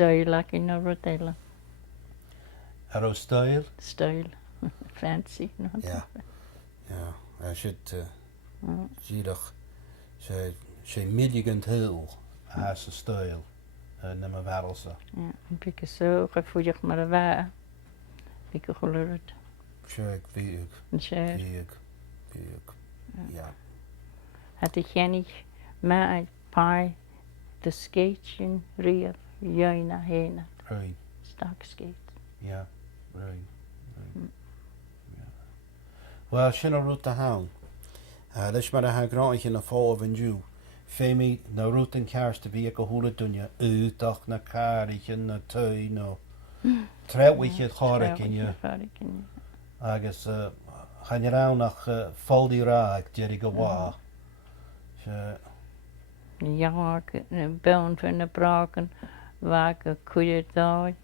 style like in a rodella. Arrow style? Style. Fancy, no? Yeah. Yeah. I should, Gidach, she milligan hill has a style. Nimmer Varelse. Ja, because so gevoelig maar waar. Ik geloof. Sure, Vieg. Sure. Vieg. Ja. Had ik niet maar pai de skates in real jaina heen. Right. Stock skate. Yeah. Right. Yeah. Well, shinna root the hound. Leis mar a ha graintje na fá van Jew. Fémi na root an cars to be a hula dunja. Utach na carich na tui no. Trewich het chorik in je. Agus gaan je rauw nach foldi raag jerry go wa. Ja, ik ben van de braken waar ik koeien daar.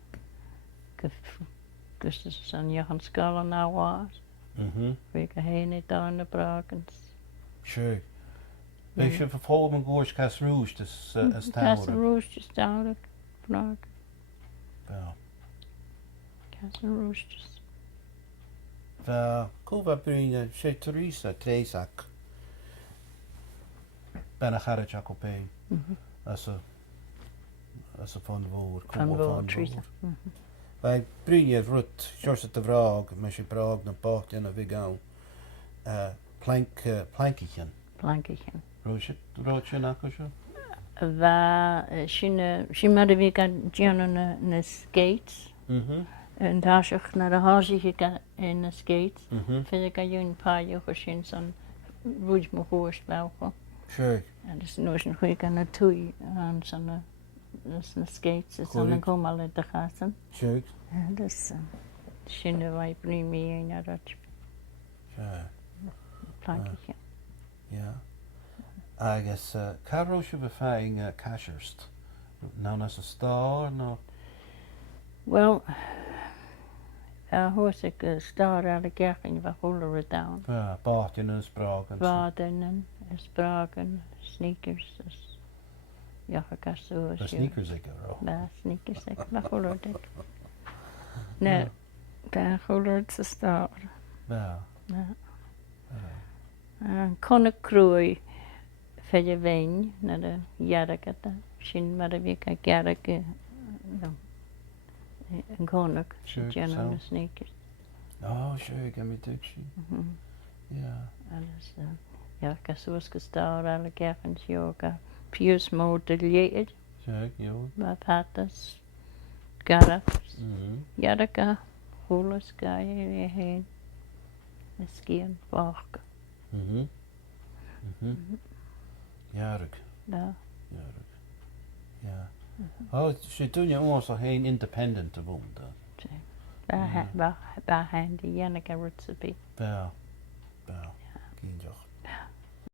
Dus dat is een jagen skallen nou was. Ik heen niet aan de brakens. Sure. Wees je vervolgens mijn goors Cas Rouge, dus is Cas Rouge is duidelijk. Brak. Ja. Cas Rouge is. Kuva Brina, she Teresa, Tresak. Ben a charach acopé. As a fun woord. Van woord, Teresa. Bij Brina Rut, Joseph de Vraag, met je Praag naar Pacht en een Vigau. Plankchen. Plankchen. Roosje nakosje? She maar de week aan Gianna skates. En daar zag naar de huisje gegaan in de skates. Vind ik aan een paar jaar gezien zo'n rood me hoorst welkom. Sure. En dus nu is een goeie aan de toei aan zo'n skates. Dus dan komen alle de gasten. Sure. En dus zien wij premie naar dat. Sure. Plankje. Ja. Agus Carol should be flying cashers. Known as a star, no. Well, hoe is ik star alle kerken we holen het down. Ja, baden en spraken. Baden en spraken, sneakers. Ja, ik kan zo. De sneakers ik er ook. Ja, sneakers ik. We holen het. Nee, daar holen het star. Ja. Ja. Kon ik kroei. Verder wijn naar de jarkata. Misschien maar de week een jarke. Een konik. Sure. Sneakers. Oh, sure, ik heb me touchy. Ja. Alles. Ja, ik heb zoals gestaan alle kerken yoga. Pius modelleerd. Sure, jo. Wat had dat? Garafs. Jarka. Holes ga je heen. Misschien wachten. Jarig. Ja. Jarig. Ja. Oh, ze doen je ons al geen independent te wonen. Waar die Janneke recipe. Ja.